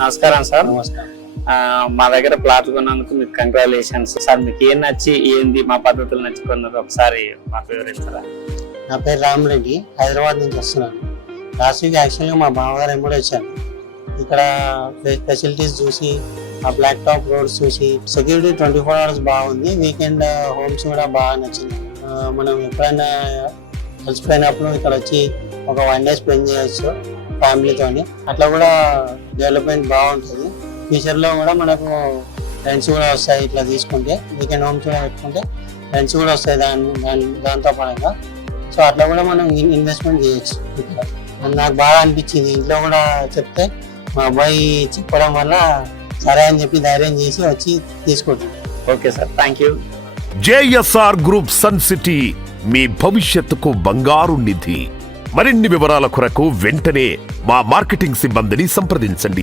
నమస్కారం సార్. నమస్కారం. మా దగ్గర ప్లాట్ కొన్నందుకు మీకు కంగ్రాచులేషన్స్ సార్. మీకు ఏం నచ్చి ఏంది మా పద్ధతులు నచ్చుకున్నది ఒకసారి మాకు వివరిస్తారా? నా పేరు రామరెడ్డి, హైదరాబాద్ నుంచి వస్తున్నాను. లాస్ట్ వీక్ యాక్చువల్గా మా బావగారు కూడా వచ్చాను. ఇక్కడ ఫెసిలిటీస్ చూసి, ఆ బ్లాక్ టాప్ రోడ్స్ చూసి, సెక్యూరిటీ 24 hours బాగుంది. వీకెండ్ హోమ్స్ కూడా బాగా నచ్చింది. మనం ఎప్పుడైనా కలిసిపోయినప్పుడు ఇక్కడ వచ్చి ఒక 1 day స్పెండ్ చేయొచ్చు ఫ్యామిలీతోని. అట్లా కూడా డెవలప్మెంట్ బాగుంటుంది. ఫ్యూచర్లో కూడా మనకు రెంట్స్ కూడా వస్తాయి. ఇట్లా తీసుకుంటే వీకెండ్ హోమ్స్ కూడా పెట్టుకుంటే రెంట్స్ కూడా వస్తాయి దాంతో పరంగా. సో అట్లా కూడా మనం ఇన్వెస్ట్మెంట్ చేయొచ్చు. ఇక్కడ నాకు బాగా అనిపించింది. ఇంట్లో కూడా చెప్తే మా అబ్బాయి చెప్పడం వల్ల సరే అని చెప్పి ధైర్యం చేసి వచ్చి తీసుకుంటాం. Okay sir, thank you. JSR group sun city మీ భవిష్యత్తుకు బంగారు నిధి. మరిన్ని వివరాల కొరకు వెంటనే మా మార్కెటింగ్ సిబ్బందిని సంప్రదించండి.